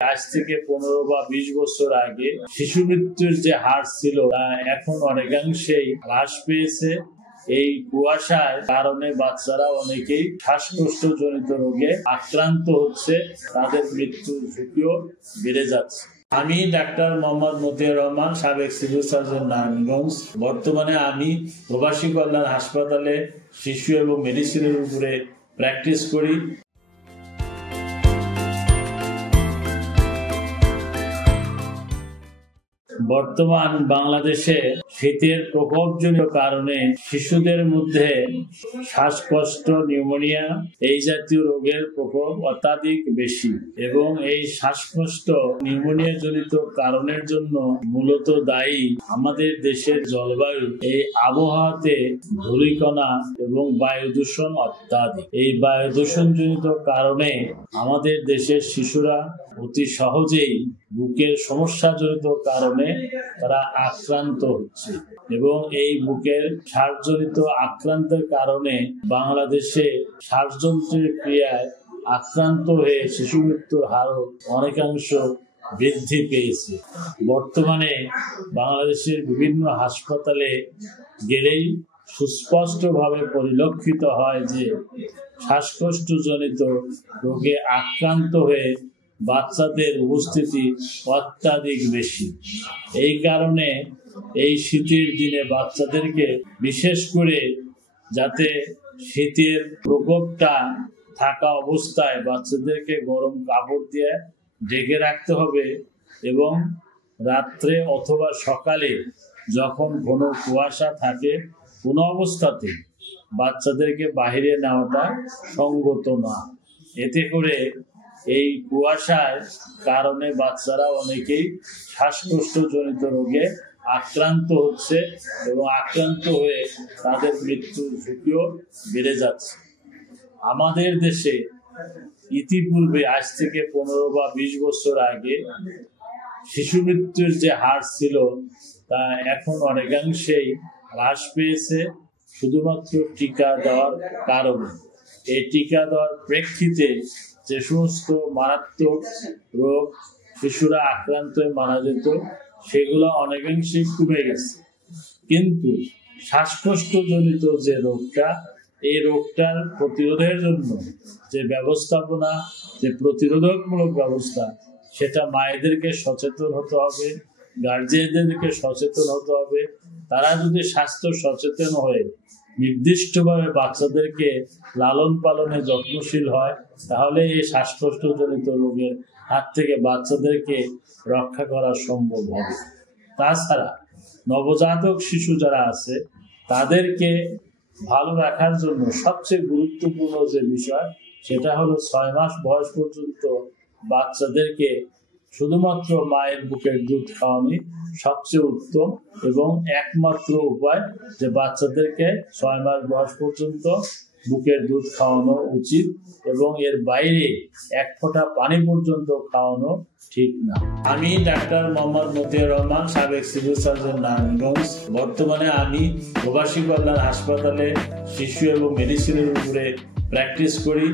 আজ থেকে 15 বা 20 বছর আগে শিশু মৃত্যুর যে হার ছিল তা এখন অনেকাংশেই হ্রাস পেয়েছে। এই কুয়াশার কারণে বাচ্চারা অনেকেই শ্বাসকষ্ট জনিত রোগে আক্রান্ত হচ্ছে, তাদের মৃত্যুর ঝুঁকিও বেড়ে যাচ্ছে। আমি ডাক্তার মোহাম্মদ মতিয়ার রহমান, সাবেক সিভিল সার্জন নারায়ণগঞ্জ। বর্তমানে আমি প্রবাসী কল্যাণ হাসপাতালে শিশু এবং মেডিসিনের উপরে প্র্যাকটিস করি। বর্তমান বাংলাদেশে শীতের প্রকোপজনিত কারণে শিশুদের মধ্যে শ্বাসকষ্ট, নিউমোনিয়া এই জাতীয় রোগের প্রকোপ অত্যাধিক বেশি এবং এই শ্বাসকষ্ট, নিউমোনিয়া জনিত কারণের জন্য মূলত দায়ী আমাদের দেশের জলবায়ু। এই আবহাওয়াতে ধূলিকণা এবং বায়ু দূষণ অত্যাধিক। এই বায়ু দূষণ জনিত কারণে আমাদের দেশের শিশুরা অতি সহজেই বুকের সমস্যাজনিত কারণে তারা আক্রান্ত হচ্ছে এবং এই বুকের শ্বাসজনিত আক্রান্তের কারণে বাংলাদেশে শ্বাসযন্ত্রের ক্রিয়ায় আক্রান্ত হয়ে শিশু মৃত্যুর হারও অনেকাংশ বৃদ্ধি পেয়েছে। বর্তমানে বাংলাদেশের বিভিন্ন হাসপাতালে গেলেই সুস্পষ্টভাবে পরিলক্ষিত হয় যে শ্বাসকষ্টজনিত রোগে আক্রান্ত হয়ে বাচ্চাদের উপস্থিতি অত্যাধিক বেশি। এই কারণে এই শীতের দিনে বাচ্চাদেরকে বিশেষ করে যাতে শীতের প্রকোপটা থাকা অবস্থায় বাচ্চাদেরকে গরম কাপড় দিয়ে ঢেকে রাখতে হবে এবং রাত্রে অথবা সকালে যখন ঘন কুয়াশা থাকে কোনো অবস্থাতে বাচ্চাদেরকে বাইরে নেওয়াটা সঙ্গত না। এতে করে এই কুয়াশার কারণে বাচ্চারা অনেকেই শ্বাসকষ্টজনিত রোগে আক্রান্ত হচ্ছে এবং আক্রান্ত হয়ে তাদের মৃত্যুর ঝুঁকিও বেড়ে যাচ্ছে। আমাদের দেশে ইতিপূর্বে আজ থেকে 15 বা 20 বছর আগে শিশু মৃত্যুর যে হার ছিল তা এখন অনেকাংশেই হ্রাস পেয়েছে শুধুমাত্র টিকা দেওয়ার কারণে। এই টিকা দেওয়ার প্রেক্ষিতে যে সমস্ত মারাত্মক রোগ শিশুরা আক্রান্ত হয়ে মারা যেত সেগুলো অনেকাংশেই কমে গেছে, কিন্তু শ্বাসকষ্টজনিত যে রোগটা, এই রোগটার প্রতিরোধের জন্য যে ব্যবস্থাপনা, যে প্রতিরোধকমূলক ব্যবস্থা, সেটা মায়েদেরকে সচেতন হতে হবে, গার্জিয়ানদেরকে সচেতন হতে হবে। তারা যদি স্বাস্থ্য সচেতন হয়ে নির্দিষ্টভাবে বাচ্চাদেরকে লালন পালনে যত্নশীল হয় তাহলে এই শ্বাসকষ্টজনিত রোগের হাত থেকে বাচ্চাদেরকে রক্ষা করা সম্ভব হবে। তাছাড়া নবজাতক শিশু যারা আছে তাদেরকে ভালো রাখার জন্য সবচেয়ে গুরুত্বপূর্ণ যে বিষয় সেটা হলো 6 মাস বয়স পর্যন্ত বাচ্চাদেরকে শুধুমাত্র মায়ের বুকের দুধ খাওয়ানো সবচেয়ে উত্তম এবং একমাত্র উপায় যে বাচ্চাদেরকে 6 মাস বয়স পর্যন্ত বুকের দুধ খাওয়ানো উচিত এবং এর বাইরে 1 ফোঁটা পানি পর্যন্ত খাওয়ানো ঠিক না। আমি ডাক্তার মোহাম্মদ মতিয়ার রহমান, সাবেক সিভিল সার্জন নারায়ণগঞ্জ। বর্তমানে আমি প্রবাসী কল্যাণ হাসপাতালে শিশু এবং মেডিসিনের উপরে প্র্যাকটিস করি।